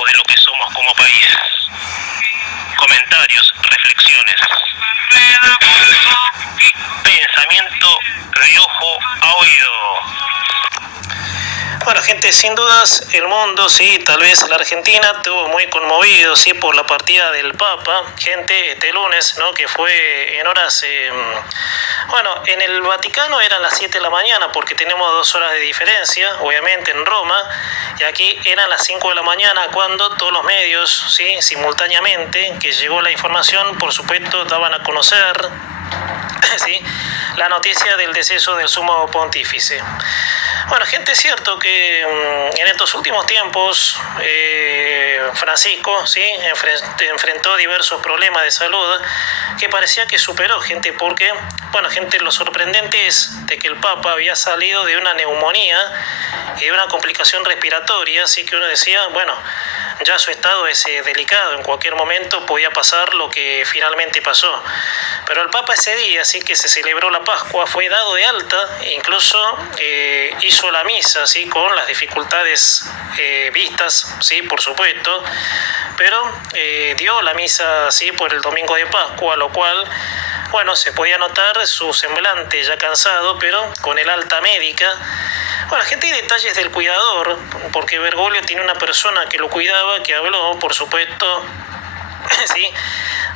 reflejo de lo que somos como país. Comentarios, reflexiones. Pensamiento de ojo a oído. Bueno, gente, sin dudas el mundo, sí, tal vez la Argentina estuvo muy conmovido, sí, por la partida del Papa, gente, este lunes, ¿no? Que fue en horas, bueno, en el Vaticano eran las 7 de la mañana porque tenemos 2 horas de diferencia, obviamente en Roma, y aquí eran las 5 de la mañana cuando todos los medios, sí, simultáneamente, que llegó la información, por supuesto, daban a conocer, sí, la noticia del deceso del sumo pontífice. Bueno, gente, es cierto que en estos últimos tiempos Francisco, ¿sí?, enfrentó diversos problemas de salud que parecía que superó, gente, porque, bueno, gente, lo sorprendente es de que el Papa había salido de una neumonía y de una complicación respiratoria, así que uno decía, bueno, ya su estado es delicado, en cualquier momento podía pasar lo que finalmente pasó. Pero el Papa ese día, así que se celebró la Pascua, fue dado de alta e incluso hizo la misa, ¿sí?, con las dificultades vistas, sí, por supuesto, pero dio la misa, sí, por el domingo de Pascua, lo cual, bueno, se podía notar su semblante ya cansado, pero con el alta médica. Bueno, gente, hay detalles del cuidador, porque Bergoglio tiene una persona que lo cuidaba, que habló, por supuesto, sí,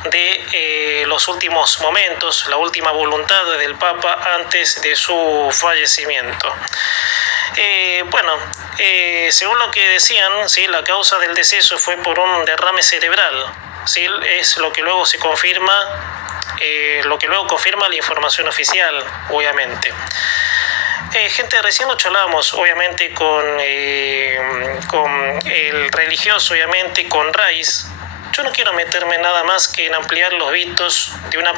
de los últimos momentos, la última voluntad del Papa antes de su fallecimiento. Según lo que decían, ¿sí?, la causa del deceso fue por un derrame cerebral, ¿sí?, es lo que luego se confirma, confirma la información oficial, obviamente. Gente, recién lo charlamos, obviamente, con el religioso, obviamente, con Raiz. Yo no quiero meterme nada más que en ampliar los hitos de una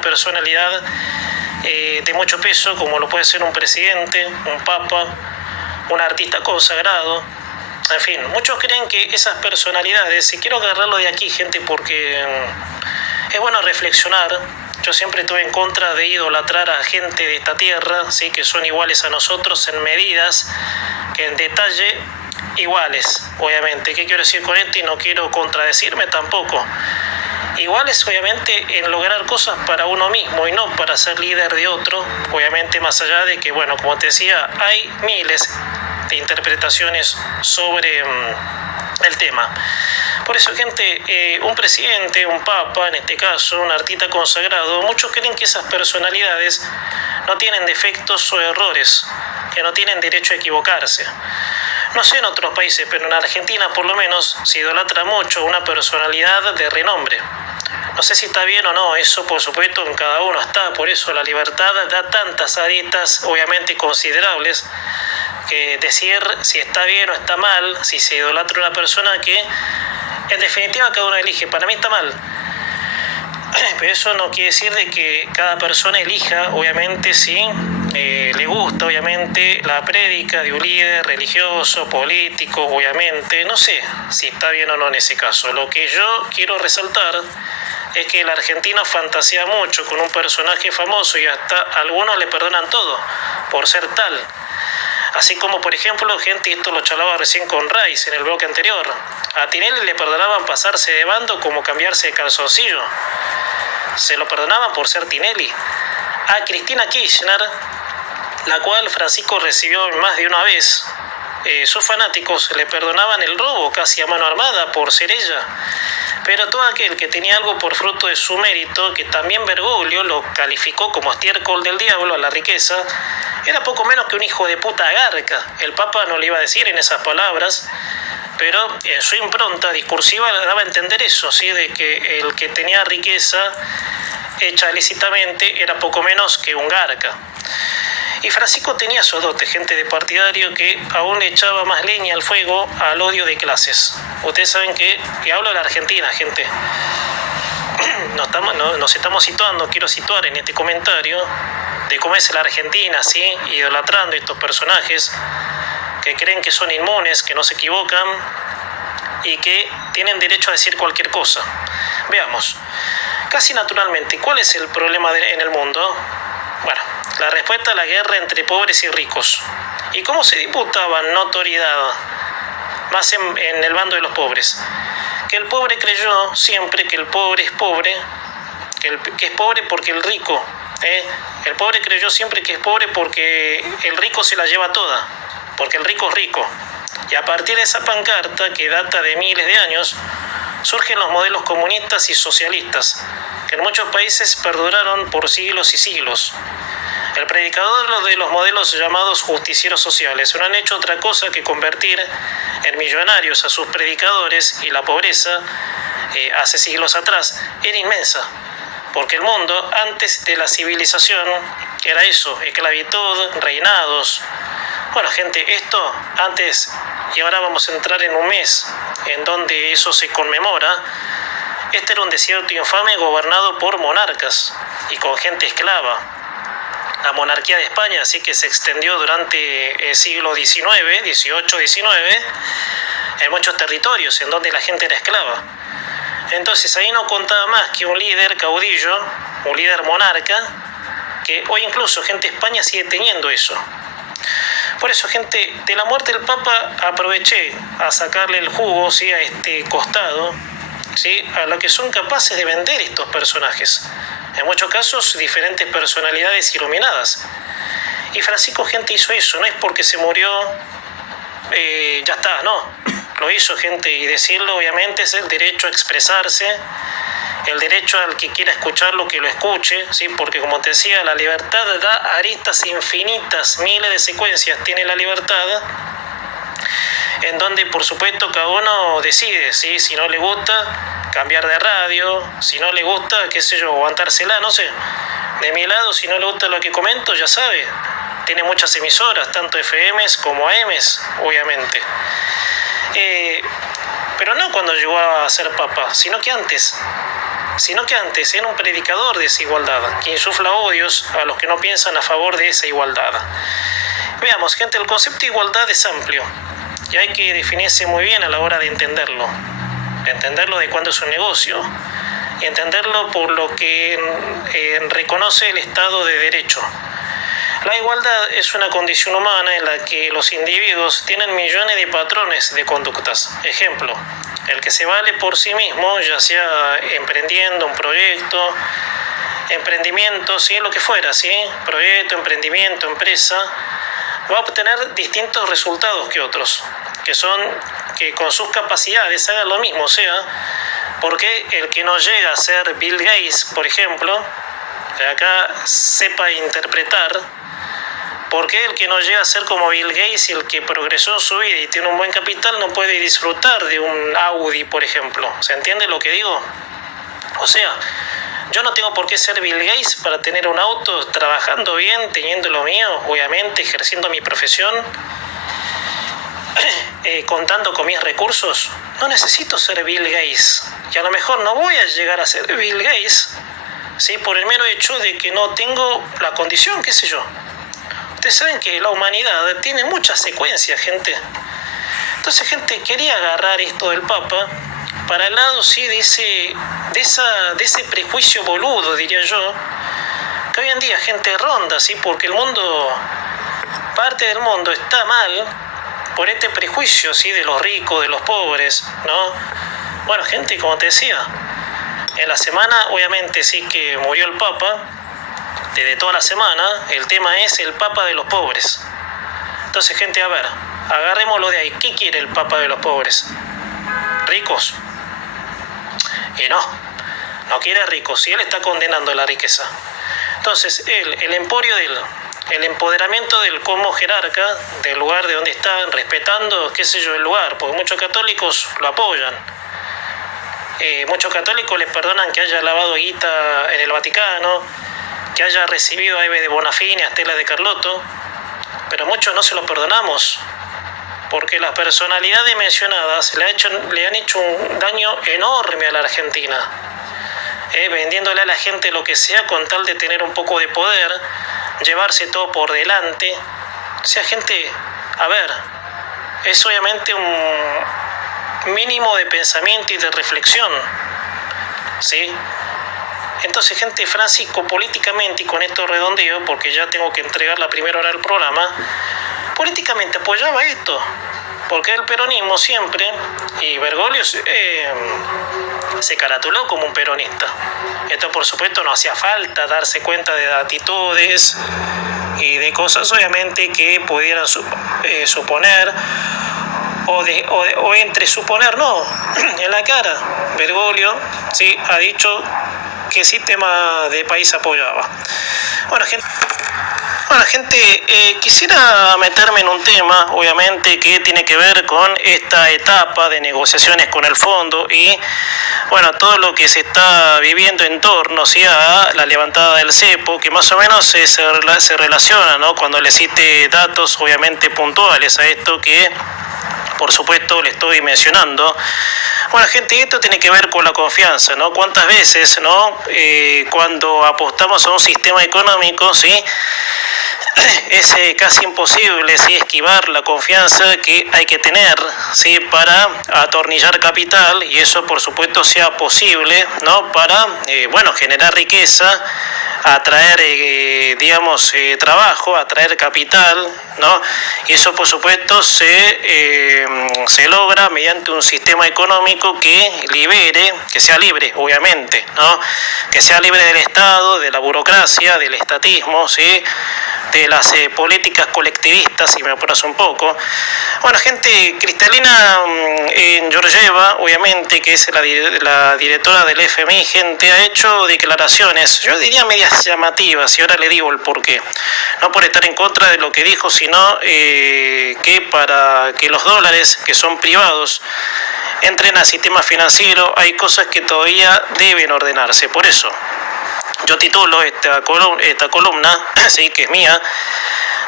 personalidad de mucho peso, como lo puede ser un presidente, un papa, un artista consagrado. En fin, muchos creen que esas personalidades, y quiero agarrarlo de aquí, gente, porque es bueno reflexionar. Yo siempre estuve en contra de idolatrar a gente de esta tierra, ¿sí?, que son iguales a nosotros en medidas, que en detalle iguales, obviamente. ¿Qué quiero decir con esto? Y no quiero contradecirme tampoco. Iguales, obviamente, en lograr cosas para uno mismo y no para ser líder de otro, obviamente, más allá de que, bueno, como te decía, hay miles de interpretaciones sobre el tema. Por eso, gente, un presidente, un papa, en este caso, un artista consagrado, muchos creen que esas personalidades no tienen defectos o errores, que no tienen derecho a equivocarse. No sé en otros países, pero en Argentina por lo menos se idolatra mucho una personalidad de renombre. No sé si está bien o no, eso por supuesto en cada uno está, por eso la libertad da tantas aristas, obviamente considerables, que decir si está bien o está mal, si se idolatra una persona que en definitiva cada uno elige. Para mí está mal, pero eso no quiere decir de que cada persona elija, obviamente, si le gusta, obviamente, la prédica de un líder religioso, político, obviamente. No sé si está bien o no en ese caso. Lo que yo quiero resaltar es que el argentino fantasea mucho con un personaje famoso y hasta algunos le perdonan todo por ser tal. Así como, por ejemplo, gente, esto lo charlaba recién con Raiz en el bloque anterior, a Tinelli le perdonaban pasarse de bando como cambiarse de calzoncillo. Se lo perdonaban por ser Tinelli. A Cristina Kirchner, la cual Francisco recibió más de una vez, sus fanáticos le perdonaban el robo casi a mano armada por ser ella. Pero todo aquel que tenía algo por fruto de su mérito, que también Bergoglio lo calificó como estiércol del diablo a la riqueza, era poco menos que un hijo de puta garca. El Papa no le iba a decir en esas palabras, pero en su impronta discursiva le daba a entender eso, ¿sí?, de que el que tenía riqueza hecha lícitamente era poco menos que un garca. Y Francisco tenía esos dotes, gente, de partidario que aún le echaba más leña al fuego al odio de clases. Ustedes saben que hablo de la Argentina, gente. Nos estamos situando, quiero situar en este comentario de cómo es la Argentina, ¿sí?, idolatrando estos personajes que creen que son inmunes, que no se equivocan y que tienen derecho a decir cualquier cosa. Veamos, casi naturalmente, ¿cuál es el problema en el mundo? Bueno, la respuesta a la guerra entre pobres y ricos. ¿Y cómo se disputaban notoriedad? más en el bando de los pobres. Que el pobre creyó siempre que el pobre es pobre, que es pobre porque el rico, el pobre creyó siempre que es pobre porque el rico se la lleva toda, porque el rico es rico. Y a partir de esa pancarta, que data de miles de años, surgen los modelos comunistas y socialistas, que en muchos países perduraron por siglos y siglos. El predicador de los modelos llamados justicieros sociales no han hecho otra cosa que convertir en millonarios a sus predicadores, y la pobreza, hace siglos atrás, era inmensa, porque el mundo antes de la civilización era eso: esclavitud, reinados. Bueno, gente, esto antes, y ahora vamos a entrar en un mes en donde eso se conmemora. Este era un desierto infame gobernado por monarcas y con gente esclava. La monarquía de España sí que se extendió durante el siglo XIX, XVIII, XIX, en muchos territorios en donde la gente era esclava. Entonces ahí no contaba más que un líder caudillo, un líder monarca, que hoy incluso gente de España sigue teniendo eso. Por eso, gente, de la muerte del Papa aproveché a sacarle el jugo, ¿sí?, a este costado, ¿sí?, a lo que son capaces de vender estos personajes. En muchos casos, diferentes personalidades iluminadas. Y Francisco, gente, hizo eso. No es porque se murió, ya está, no. Lo hizo, gente, y decirlo, obviamente, es el derecho a expresarse, el derecho al que quiera escucharlo, que lo escuche, ¿sí? Porque, como te decía, la libertad da aristas infinitas, miles de secuencias tiene la libertad, en donde, por supuesto, cada uno decide, ¿sí? Si no le gusta, cambiar de radio; si no le gusta, qué sé yo, aguantársela, no sé. De mi lado, si no le gusta lo que comento, ya sabe, tiene muchas emisoras, tanto FMs como AMs, obviamente. Pero no cuando llegó a ser papa, sino que antes era un predicador de esa igualdad, que insufla odios a los que no piensan a favor de esa igualdad. Veamos, gente, el concepto de igualdad es amplio y hay que definirse muy bien a la hora de entenderlo de cuándo es un negocio, y entenderlo por lo que reconoce el Estado de Derecho. La igualdad es una condición humana en la que los individuos tienen millones de patrones de conductas. Ejemplo, el que se vale por sí mismo, ya sea emprendiendo un proyecto, emprendimiento, ¿sí?, lo que fuera, ¿sí?, proyecto, emprendimiento, empresa, va a obtener distintos resultados que otros, que con sus capacidades hagan lo mismo. O sea, porque el que no llega a ser Bill Gates, por ejemplo, de acá sepa interpretar, porque el que no llega a ser como Bill Gates y el que progresó en su vida y tiene un buen capital no puede disfrutar de un Audi, por ejemplo. ¿Se entiende lo que digo? O sea, yo no tengo por qué ser Bill Gates para tener un auto, trabajando bien, teniendo lo mío, obviamente, ejerciendo mi profesión, contando con mis recursos. No necesito ser Bill Gates, y a lo mejor no voy a llegar a ser Bill Gates, ¿sí?, por el mero hecho de que no tengo la condición, qué sé yo. Ustedes saben que la humanidad tiene muchas secuencias, gente. Entonces, gente, quería agarrar esto del Papa para el lado, sí, de ese prejuicio boludo, diría yo, que hoy en día, gente, ronda, sí, porque el mundo, parte del mundo está mal por este prejuicio, sí, de los ricos, de los pobres, ¿no? Bueno, gente, como te decía, en la semana, obviamente, sí que murió el Papa. Desde toda la semana, el tema es el Papa de los pobres. Entonces, gente, a ver, agarrémoslo de ahí. ¿Qué quiere el Papa de los pobres? ¿Ricos? Y no quiere ricos, si él está condenando la riqueza. Entonces, el emporio el empoderamiento del como jerarca, del lugar de donde está, respetando, qué sé yo, el lugar, porque muchos católicos lo apoyan. Muchos católicos les perdonan que haya lavado guita en el Vaticano, que haya recibido a Eve de Bonafini, a Estela de Carlotto, pero muchos no se lo perdonamos, porque las personalidades mencionadas le han hecho un daño enorme a la Argentina, vendiéndole a la gente lo que sea con tal de tener un poco de poder, llevarse todo por delante. O sea, gente, a ver, es obviamente un mínimo de pensamiento y de reflexión, ¿sí? Entonces, gente, Francisco, políticamente, y con esto redondeo, porque ya tengo que entregar la primera hora del programa, políticamente apoyaba esto. porque el peronismo siempre, y Bergoglio se caratuló como un peronista. Esto por supuesto no hacía falta darse cuenta de actitudes y de cosas obviamente que pudieran suponer o entre suponer, no, en la cara. Bergoglio sí ha dicho qué sistema de país apoyaba. Bueno, gente, quisiera meterme en un tema, obviamente, que tiene que ver con esta etapa de negociaciones con el fondo y, bueno, todo lo que se está viviendo en torno, ¿sí?, a la levantada del cepo, que más o menos se relaciona, ¿no?, cuando le cite datos, obviamente, puntuales a esto que, por supuesto, le estoy mencionando. Bueno, gente, esto tiene que ver con la confianza, ¿no? ¿Cuántas veces, ¿no?, cuando apostamos a un sistema económico, ¿sí?, es casi imposible, ¿sí?, esquivar la confianza que hay que tener, ¿sí?, para atornillar capital, y eso por supuesto sea posible, ¿no?, para generar riqueza, atraer trabajo, atraer capital, ¿no? Y eso por supuesto se logra mediante un sistema económico que sea libre, obviamente, ¿no?, que sea libre del Estado, de la burocracia, del estatismo, ¿sí?, de las políticas colectivistas, si me apuras un poco. Bueno, gente, Kristalina Georgieva, obviamente, que es la directora del FMI, gente, ha hecho declaraciones, yo diría medias llamativas, y ahora le digo el porqué. No por estar en contra de lo que dijo, sino que para que los dólares, que son privados, entren al sistema financiero, hay cosas que todavía deben ordenarse. Por eso yo titulo esta columna, sí, que es mía,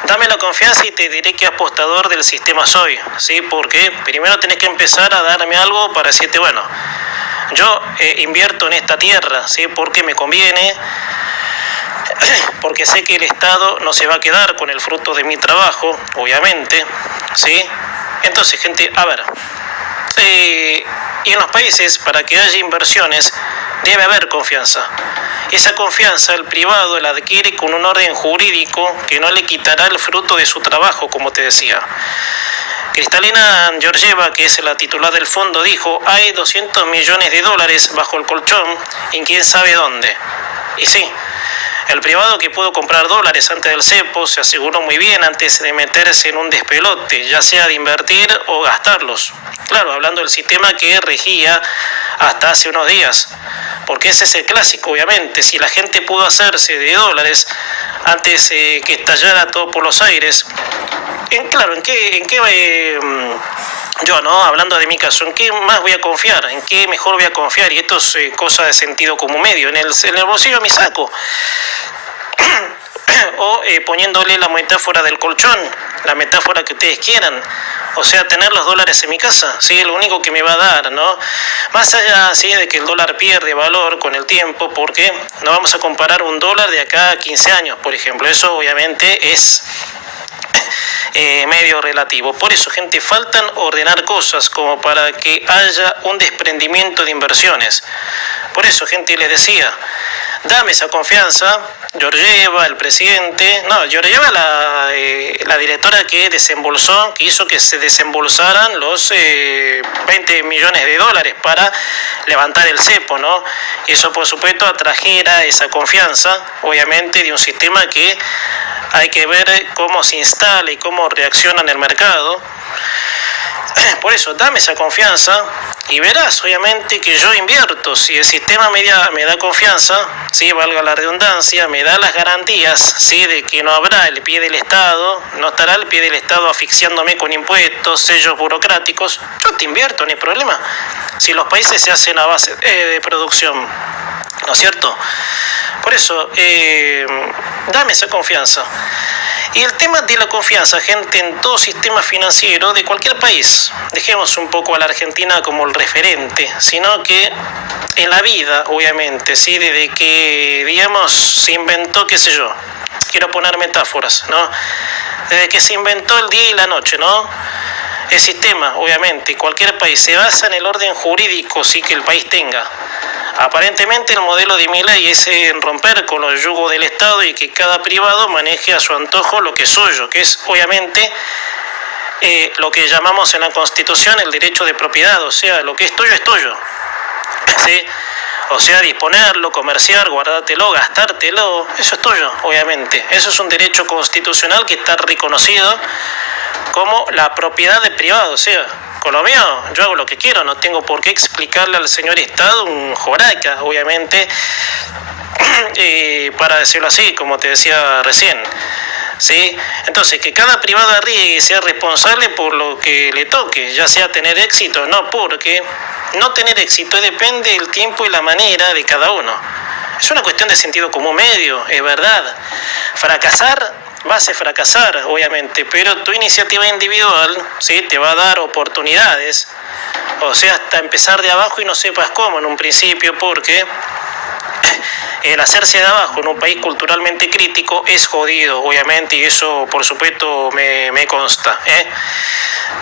Dame la confianza y te diré qué apostador del sistema soy, ¿sí? Porque primero tenés que empezar a darme algo para decirte, bueno, yo invierto en esta tierra, ¿sí?, porque me conviene, porque sé que el Estado no se va a quedar con el fruto de mi trabajo, obviamente, ¿sí? Entonces, gente, a ver, y en los países, para que haya inversiones, debe haber confianza. Esa confianza el privado la adquiere con un orden jurídico que no le quitará el fruto de su trabajo, como te decía. Kristalina Georgieva, que es la titular del fondo, dijo: hay 200 millones de dólares bajo el colchón en quién sabe dónde. Y sí, el privado que pudo comprar dólares antes del cepo se aseguró muy bien antes de meterse en un despelote, ya sea de invertir o gastarlos. Claro, hablando del sistema que regía hasta hace unos días, porque ese es el clásico, obviamente. Si la gente pudo hacerse de dólares antes que estallara todo por los aires, yo, ¿no?, hablando de mi caso, ¿en qué más voy a confiar? ¿En qué mejor voy a confiar? Y esto es cosa de sentido común medio, en el bolsillo de mi saco. O poniéndole la metáfora del colchón, la metáfora que ustedes quieran. O sea, tener los dólares en mi casa, ¿sí? Es lo único que me va a dar, ¿no? Más allá, ¿sí?, de que el dólar pierde valor con el tiempo, porque no vamos a comparar un dólar de acá a 15 años, por ejemplo. Eso obviamente es medio relativo. Por eso, gente, faltan ordenar cosas como para que haya un desprendimiento de inversiones. Por eso, gente, les decía, dame esa confianza. Georgieva, el presidente, no, Georgieva, la directora que desembolsó, que hizo que se desembolsaran los 20 millones de dólares para levantar el cepo, ¿no? Y eso, por supuesto, atrajera esa confianza, obviamente, de un sistema que hay que ver cómo se instala y cómo reacciona en el mercado. Por eso, dame esa confianza y verás, obviamente, que yo invierto. Si el sistema me da confianza, ¿sí?, valga la redundancia, me da las garantías, ¿sí?, de que no habrá el pie del Estado, no estará el pie del Estado asfixiándome con impuestos, sellos burocráticos, yo te invierto, no hay problema. Si los países se hacen a base de producción, ¿no es cierto? Por eso, dame esa confianza. Y el tema de la confianza, gente, en todo sistema financiero de cualquier país, dejemos un poco a la Argentina como el referente, sino que en la vida, obviamente, ¿sí?, desde que, digamos, se inventó, qué sé yo, quiero poner metáforas, ¿no?, desde que se inventó el día y la noche, ¿no?, el sistema, obviamente, cualquier país se basa en el orden jurídico, sí, que el país tenga. Aparentemente el modelo de Milei es en romper con los yugos del Estado y que cada privado maneje a su antojo lo que es suyo, que es obviamente lo que llamamos en la Constitución el derecho de propiedad, o sea, lo que es tuyo, ¿sí? O sea, disponerlo, comerciar, guardártelo, gastártelo, eso es tuyo, obviamente. Eso es un derecho constitucional que está reconocido como la propiedad de privado, o sea, con lo mío yo hago lo que quiero, no tengo por qué explicarle al señor Estado un joraca, obviamente, para decirlo así, como te decía recién. ¿Sí? Entonces, que cada privado arriesgue y sea responsable por lo que le toque, ya sea tener éxito o no, porque no tener éxito depende del tiempo y la manera de cada uno. Es una cuestión de sentido común medio, es verdad. Fracasar, vas a fracasar, obviamente, pero tu iniciativa individual, ¿sí?, te va a dar oportunidades, o sea, hasta empezar de abajo y no sepas cómo en un principio, porque el hacerse de abajo en un país culturalmente crítico es jodido, obviamente, y eso por supuesto me consta,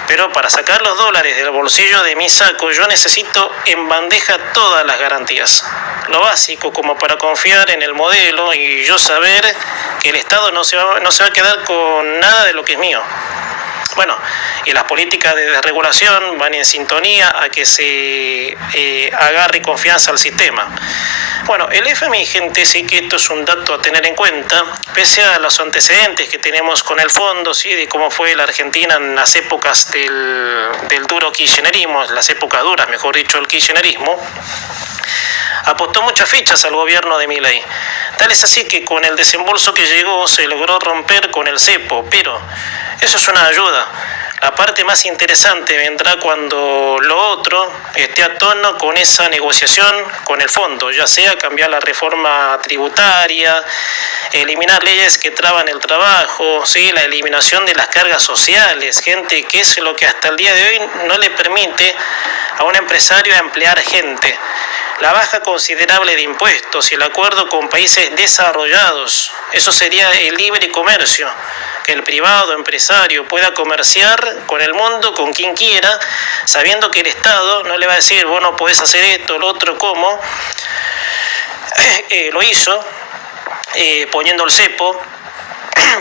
Pero para sacar los dólares del bolsillo de mi saco yo necesito en bandeja todas las garantías, lo básico como para confiar en el modelo y yo saber que el Estado no se va a quedar con nada de lo que es mío. Bueno, y las políticas de desregulación van en sintonía a que se agarre confianza al sistema. Bueno, el FMI, gente, sí que esto es un dato a tener en cuenta, pese a los antecedentes que tenemos con el fondo, sí, de cómo fue la Argentina en las épocas del duro kirchnerismo, las épocas duras, mejor dicho, el kirchnerismo, apostó muchas fichas al gobierno de Milei. Tal es así que con el desembolso que llegó se logró romper con el cepo, pero eso es una ayuda. La parte más interesante vendrá cuando lo otro esté a tono con esa negociación con el fondo, ya sea cambiar la reforma tributaria, eliminar leyes que traban el trabajo, ¿sí?, la eliminación de las cargas sociales, gente, que es lo que hasta el día de hoy no le permite a un empresario emplear gente. La baja considerable de impuestos y el acuerdo con países desarrollados, eso sería el libre comercio, que el privado empresario pueda comerciar con el mundo, con quien quiera, sabiendo que el Estado no le va a decir, vos no podés hacer esto, lo otro, como lo hizo, poniendo el cepo.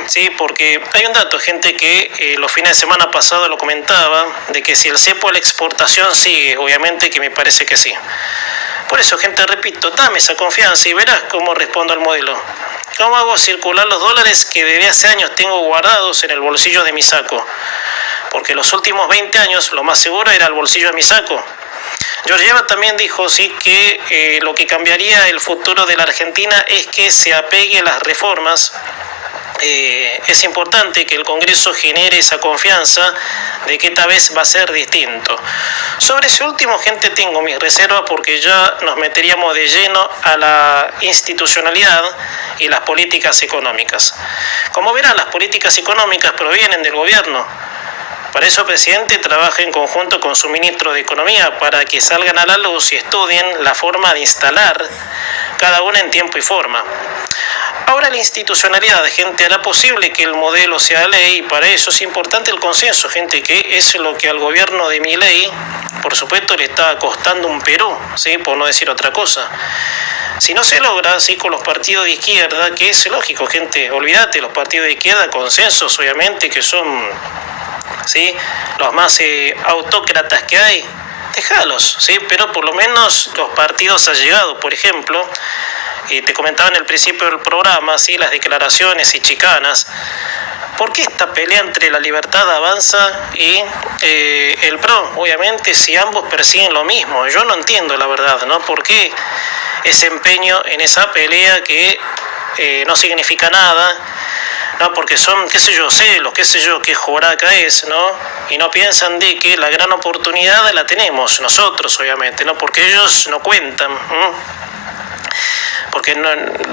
Sí, porque hay un dato, gente, que los fines de semana pasado lo comentaba, de que si el cepo a la exportación sigue, obviamente que me parece que sí. Por eso, gente, repito, dame esa confianza y verás cómo respondo al modelo. ¿Cómo hago circular los dólares que desde hace años tengo guardados en el bolsillo de mi saco? Porque los últimos 20 años lo más seguro era el bolsillo de mi saco. Georgieva también dijo, sí, que lo que cambiaría el futuro de la Argentina es que se apegue a las reformas. Es importante que el Congreso genere esa confianza de que esta vez va a ser distinto. Sobre ese último, gente, tengo mis reservas porque ya nos meteríamos de lleno a la institucionalidad y las políticas económicas. Como verán, las políticas económicas provienen del gobierno. Para eso, presidente, trabaja en conjunto con su ministro de Economía para que salgan a la luz y estudien la forma de instalar cada una en tiempo y forma. Ahora la institucionalidad, gente, hará posible que el modelo sea ley y para eso es importante el consenso, gente, que es lo que al gobierno de Milei, por supuesto, le está costando un Perú, ¿sí?, por no decir otra cosa. Si no se logra, sí, con los partidos de izquierda, que es lógico, gente, olvídate, los partidos de izquierda, consensos, obviamente, que son, ¿sí?, los más autócratas que hay, déjalos, ¿sí?, pero por lo menos los partidos allegados, por ejemplo. Y te comentaba en el principio del programa, ¿sí?, las declaraciones y chicanas. ¿Por qué esta pelea entre la Libertad Avanza y el PRO? Obviamente, si ambos persiguen lo mismo. Yo no entiendo, la verdad, ¿no? ¿Por qué ese empeño en esa pelea que no significa nada? No, porque son, qué sé yo, celos, qué sé yo, qué joraca es, ¿no? Y no piensan de que la gran oportunidad la tenemos nosotros, obviamente, ¿no? Porque ellos no cuentan, porque no,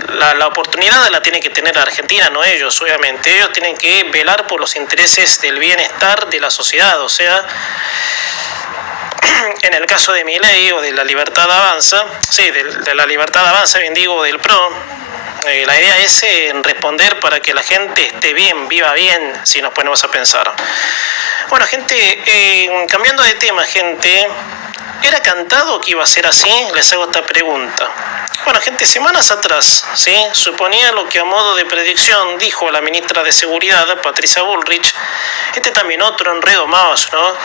la oportunidad la tiene que tener Argentina, no ellos, obviamente. Ellos tienen que velar por los intereses del bienestar de la sociedad, o sea, en el caso de Milei o de la Libertad Avanza, sí, de la Libertad Avanza, bien digo, del PRO, la idea es responder para que la gente esté bien, viva bien, si nos ponemos a pensar. Bueno, gente, cambiando de tema, gente, ¿era cantado que iba a ser así? Les hago esta pregunta. Bueno, gente, semanas atrás, ¿sí?, suponía lo que a modo de predicción dijo la ministra de Seguridad, Patricia Bullrich. También otro enredo más, ¿no?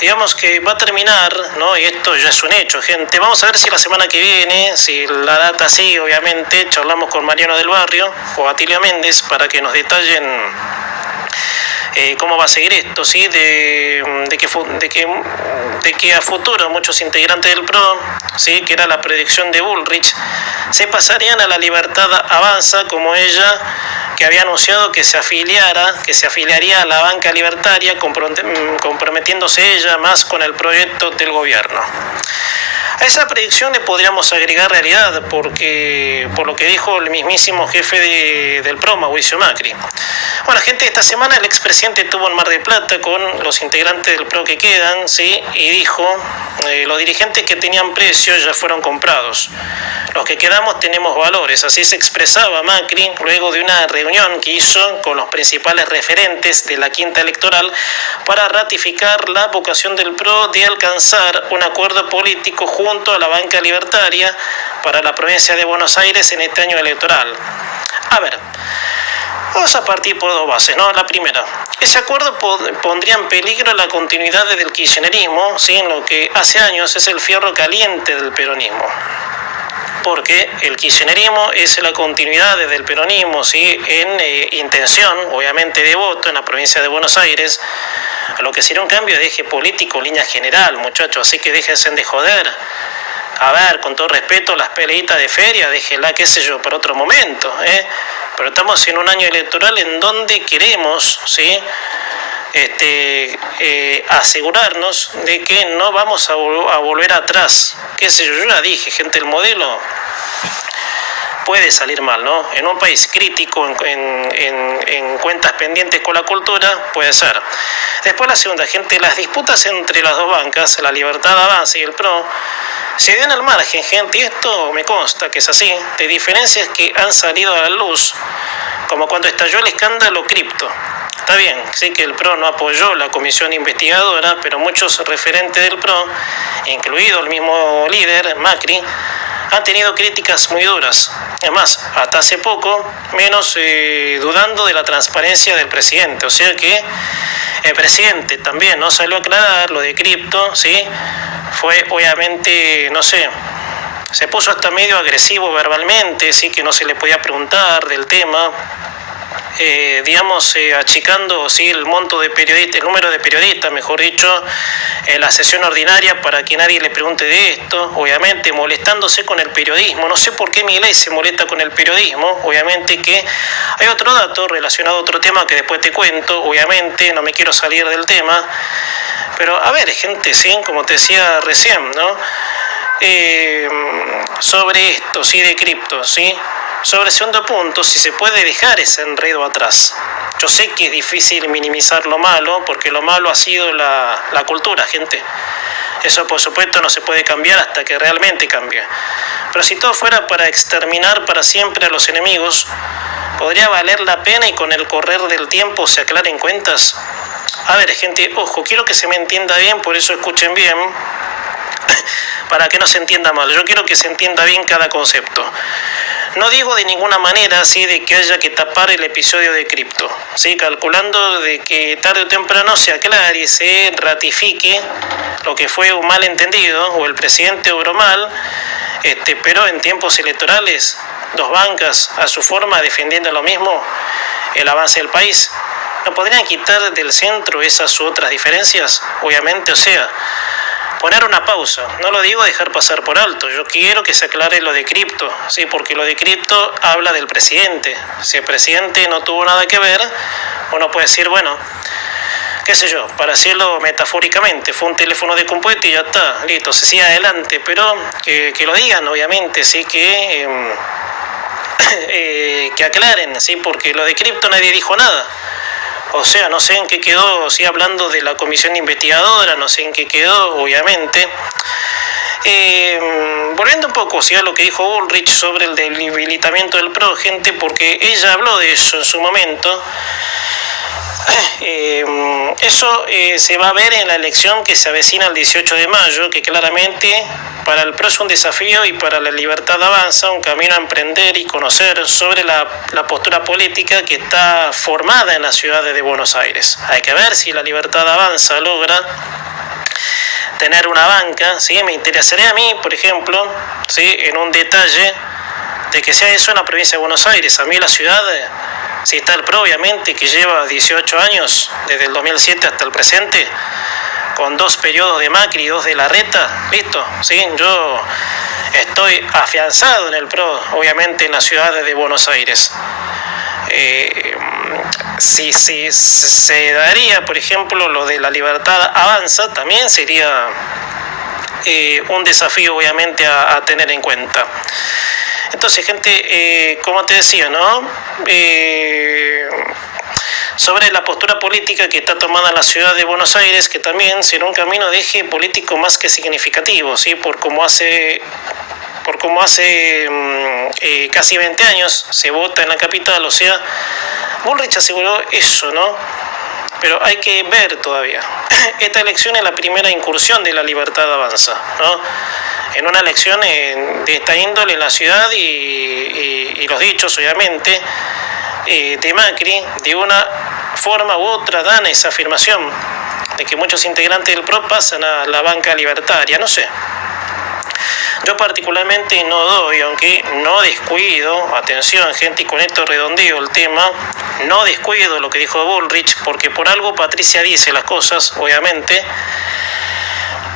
Digamos que va a terminar, ¿no? Y esto ya es un hecho, gente. Vamos a ver si la semana que viene, si la data sigue, obviamente, charlamos con Mariano del Barrio o Atilio Méndez para que nos detallen cómo va a seguir esto, ¿sí? De que a futuro muchos integrantes del PRO, ¿sí?, que era la predicción de Bullrich, se pasarían a la Libertad Avanza, como ella, que había anunciado que se afiliaría a la banca libertaria, comprometiéndose ella más con el proyecto del gobierno. A esa predicción le podríamos agregar realidad, porque por lo que dijo el mismísimo jefe del PRO, Mauricio Macri. Bueno, gente, esta semana el expresidente estuvo en Mar del Plata con los integrantes del PRO que quedan, ¿sí?, y dijo, los dirigentes que tenían precios ya fueron comprados. Los que quedamos tenemos valores, así se expresaba Macri luego de una reunión que hizo con los principales referentes de la quinta electoral para ratificar la vocación del PRO de alcanzar un acuerdo político junto a la banca libertaria para la provincia de Buenos Aires en este año electoral. A ver, vamos a partir por dos bases, ¿no? La primera, ese acuerdo pondría en peligro la continuidad del kirchnerismo, ¿sí?, en lo que hace años es el fierro caliente del peronismo. Porque el kirchnerismo es la continuidad del peronismo, ¿sí?, en intención, obviamente, de voto en la provincia de Buenos Aires, a lo que sería un cambio de eje político en línea general, muchachos, así que déjense de joder. A ver, con todo respeto, las peleitas de feria, déjenla, qué sé yo, para otro momento, pero estamos en un año electoral en donde queremos, ¿sí?, asegurarnos de que no vamos a volver atrás. Qué sé yo, yo ya dije, gente, el modelo puede salir mal, ¿no? En un país crítico, en cuentas pendientes con la cultura, puede ser. Después la segunda, gente, las disputas entre las dos bancas, la Libertad Avanza y el PRO, se ven al margen, gente, y esto me consta que es así, de diferencias que han salido a la luz, como cuando estalló el escándalo cripto. Está bien, sí que el PRO no apoyó la comisión investigadora, pero muchos referentes del PRO, incluido el mismo líder, Macri, han tenido críticas muy duras. Además, hasta hace poco, menos dudando de la transparencia del presidente. O sea que el presidente también no salió a aclarar lo de cripto, ¿sí? Fue obviamente, no sé, se puso hasta medio agresivo verbalmente, sí, que no se le podía preguntar del tema. Achicando, ¿sí?, el monto de periodistas, el número de periodistas, mejor dicho, en la sesión ordinaria para que nadie le pregunte de esto, obviamente molestándose con el periodismo. No sé por qué Milei se molesta con el periodismo, obviamente que hay otro dato relacionado a otro tema que después te cuento, obviamente no me quiero salir del tema, pero a ver, gente, sí, como te decía recién, ¿no? Sobre esto, sí, de cripto, sí. Sobre el segundo punto, si se puede dejar ese enredo atrás. Yo sé que es difícil minimizar lo malo, porque lo malo ha sido la cultura, gente. Eso, por supuesto, no se puede cambiar hasta que realmente cambie. Pero si todo fuera para exterminar para siempre a los enemigos, ¿podría valer la pena y con el correr del tiempo se aclaren cuentas? A ver, gente, ojo, quiero que se me entienda bien, por eso escuchen bien, para que no se entienda mal. Yo quiero que se entienda bien cada concepto. No digo de ninguna manera, ¿sí?, de que haya que tapar el episodio de cripto, ¿sí?, calculando de que tarde o temprano se aclare y se ratifique lo que fue un malentendido o el presidente obró mal, pero en tiempos electorales, dos bancas a su forma defendiendo lo mismo, el avance del país. ¿No podrían quitar del centro esas u otras diferencias? Obviamente, o sea, poner una pausa, no lo digo dejar pasar por alto, yo quiero que se aclare lo de cripto, ¿sí?, porque lo de cripto habla del presidente. Si el presidente no tuvo nada que ver, uno puede decir, bueno, qué sé yo, para decirlo metafóricamente, fue un teléfono de compuesto y ya está, listo, se sigue adelante, pero que lo digan, obviamente, sí, que aclaren, sí, porque lo de cripto nadie dijo nada. O sea, no sé en qué quedó, sí, hablando de la comisión investigadora, no sé en qué quedó, obviamente. Volviendo un poco, ¿sí?, a lo que dijo Bullrich sobre el debilitamiento del PRO, gente, porque ella habló de eso en su momento. Eso se va a ver en la elección que se avecina el 18 de mayo, que claramente para el PRO es un desafío y para La Libertad Avanza un camino a emprender y conocer sobre la postura política que está formada en la ciudad de Buenos Aires. Hay que ver si La Libertad Avanza logra tener una banca, ¿sí? Me interesaría a mí, por ejemplo, ¿sí?, en un detalle de que sea eso en la provincia de Buenos Aires. A mí la ciudad, si está el PRO, obviamente, que lleva 18 años, desde el 2007 hasta el presente, con 2 periodos de Macri y 2 de Larreta, listo, ¿sí? Yo estoy afianzado en el PRO, obviamente, en la ciudad de Buenos Aires. Si se daría, por ejemplo, lo de La Libertad Avanza, también sería un desafío, obviamente, a tener en cuenta. Entonces, gente, como te decía, ¿no? Sobre la postura política que está tomada la ciudad de Buenos Aires, que también será un camino de eje político más que significativo, ¿sí? Por como hace casi 20 años se vota en la capital, o sea, Bullrich aseguró eso, ¿no? Pero hay que ver todavía. Esta elección es la primera incursión de La Libertad Avanza, ¿no? En una elección de esta índole en la ciudad y los dichos, obviamente, de Macri, de una forma u otra dan esa afirmación de que muchos integrantes del PRO pasan a la banca libertaria, no sé. Yo particularmente no doy, aunque no descuido, atención gente, y con esto redondeo el tema, no descuido lo que dijo Bullrich, porque por algo Patricia dice las cosas, obviamente,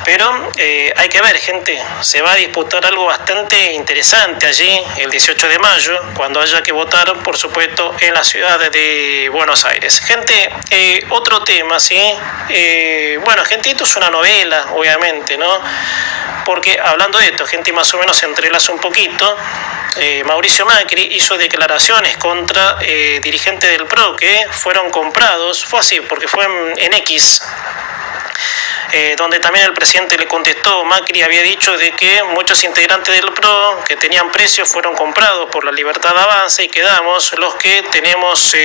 pero hay que ver, gente, se va a disputar algo bastante interesante allí el 18 de mayo, cuando haya que votar, por supuesto, en la ciudad de Buenos Aires. Gente, otro tema, ¿sí? Bueno, gente, esto es una novela, obviamente, ¿no? Porque hablando de esto, gente, más o menos se entrelaza un poquito. Mauricio Macri hizo declaraciones contra dirigentes del PRO que fueron comprados, fue así, porque fue en X, donde también el presidente le contestó. Macri había dicho de que muchos integrantes del PRO que tenían precios fueron comprados por La Libertad Avanza y quedamos los que tenemos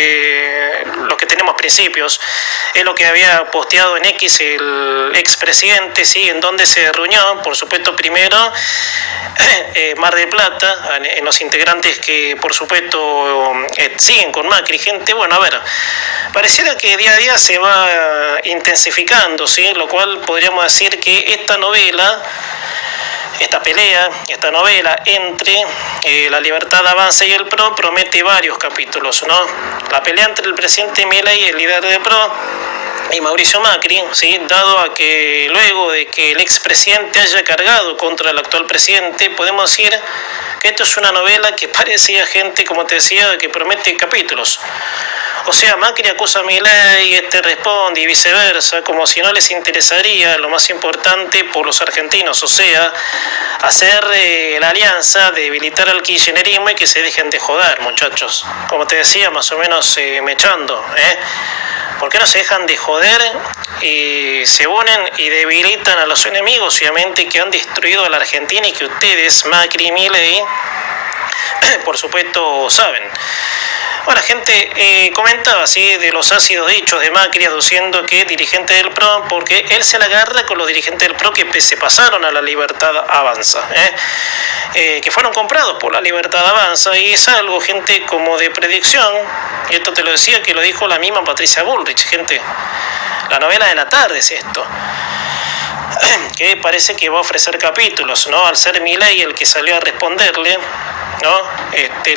principios. Es lo que había posteado en X el expresidente, ¿sí? En donde se reunió, por supuesto, primero Mar del Plata, en los integrantes que por supuesto siguen con Macri. Gente, bueno, a ver, pareciera que día a día se va intensificando, ¿sí? Lo cual podríamos decir que esta novela entre La Libertad Avanza y el PRO promete varios capítulos, ¿no? La pelea entre el presidente Milei, el líder del PRO, y Mauricio Macri, ¿sí? Dado a que luego de que el expresidente haya cargado contra el actual presidente, podemos decir que esto es una novela que parecía, gente, como te decía, que promete capítulos. O sea, Macri acusa a Milei, responde y viceversa, como si no les interesaría lo más importante por los argentinos, o sea, hacer la alianza, debilitar al kirchnerismo y que se dejen de joder, muchachos. Como te decía, más o menos mechando, ¿Por qué no se dejan de joder y se unen y debilitan a los enemigos, obviamente, que han destruido a la Argentina y que ustedes, Macri y Milei, por supuesto, saben? Ahora, gente, comentaba, ¿sí?, de los ácidos dichos de Macri, aduciendo que dirigente del PRO, porque él se la agarra con los dirigentes del PRO que se pasaron a La Libertad Avanza, que fueron comprados por La Libertad Avanza, y es algo, gente, como de predicción, y esto te lo decía, que lo dijo la misma Patricia Bullrich, gente. La novela de la tarde es esto, que parece que va a ofrecer capítulos, ¿no? Al ser Milei el que salió a responderle, ¿no?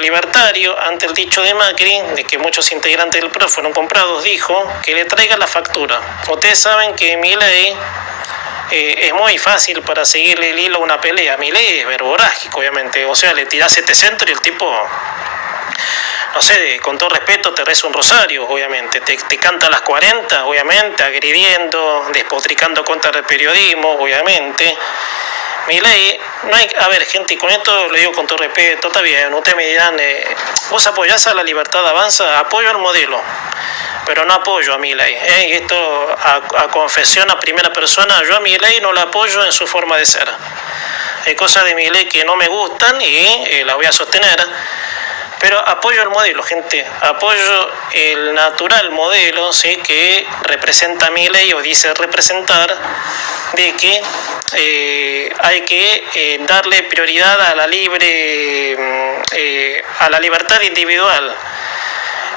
Libertario, ante el dicho de Macri de que muchos integrantes del PRO fueron comprados, dijo que le traiga la factura. Ustedes saben que Milei es muy fácil para seguirle el hilo a una pelea. Milei es verborrágico, obviamente, o sea, le tirás 7 centros y el tipo, no sé, con todo respeto, te reza un rosario, obviamente, te canta las 40, obviamente, agrediendo, despotricando contra el periodismo, obviamente. Milei, no hay, a ver, gente, con esto lo digo con todo respeto, está bien, ustedes me dirán, ¿vos apoyás a La Libertad Avanza? Apoyo al modelo, pero no apoyo a Milei, y esto a confesión a primera persona, yo a Milei no lo apoyo en su forma de ser. Hay cosas de Milei que no me gustan y las voy a sostener, Pero apoyo el modelo, gente, apoyo el natural modelo, ¿sí?, que representa Milei o dice representar, de que hay que darle prioridad a la a la libertad individual.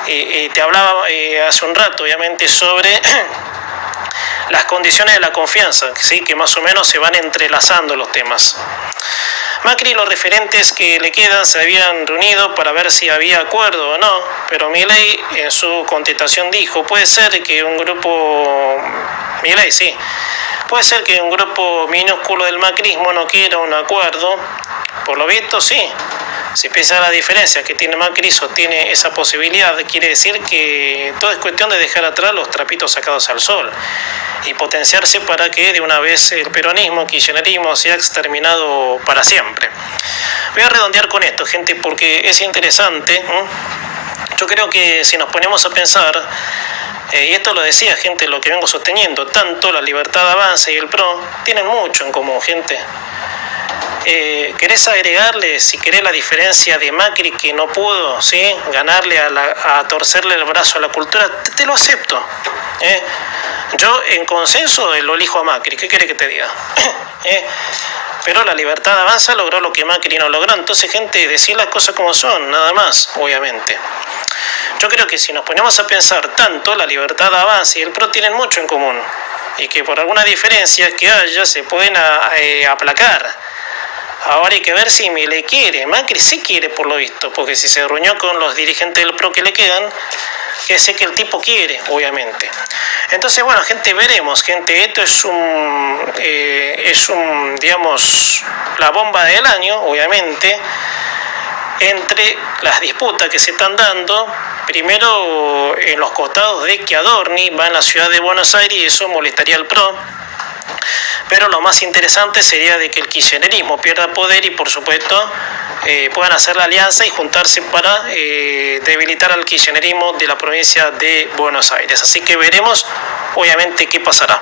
Te hablaba hace un rato, obviamente, sobre las condiciones de la confianza, ¿sí?, que más o menos se van entrelazando los temas. Macri y los referentes que le quedan se habían reunido para ver si había acuerdo o no, pero Milei en su contestación dijo, puede ser que un grupo minúsculo del macrismo no quiera un acuerdo. Por lo visto, sí. Si pese a la diferencia que tiene Macri, sostiene esa posibilidad, quiere decir que todo es cuestión de dejar atrás los trapitos sacados al sol y potenciarse para que de una vez el peronismo, kirchnerismo sea exterminado para siempre. Voy a redondear con esto, gente, porque es interesante. Yo creo que si nos ponemos a pensar, y esto lo decía, gente, lo que vengo sosteniendo, tanto la Libertad Avanza y el PRO tienen mucho en común, gente. ¿Querés agregarle, si querés, la diferencia de Macri, que no pudo, ¿sí?, ganarle a torcerle el brazo a la cultura? Te lo acepto. Yo en consenso lo elijo a Macri, ¿qué querés que te diga? Pero la Libertad Avanza logró lo que Macri no logró. Entonces, gente, decir las cosas como son, nada más, obviamente. Yo creo que si nos ponemos a pensar, tanto la Libertad Avanza y el PRO tienen mucho en común, y que por alguna diferencia que haya se pueden aplacar. Ahora hay que ver si Milei quiere. Macri sí quiere, por lo visto, porque si se reunió con los dirigentes del PRO que le quedan, que sé que el tipo quiere, obviamente. Entonces, bueno, gente, veremos, gente. Esto es digamos, la bomba del año, obviamente, entre las disputas que se están dando. Primero, en los costados de que Adorni va en la ciudad de Buenos Aires y eso molestaría al PRO. Pero lo más interesante sería de que el kirchnerismo pierda poder y, por supuesto, puedan hacer la alianza y juntarse para debilitar al kirchnerismo de la provincia de Buenos Aires. Así que veremos, obviamente, qué pasará.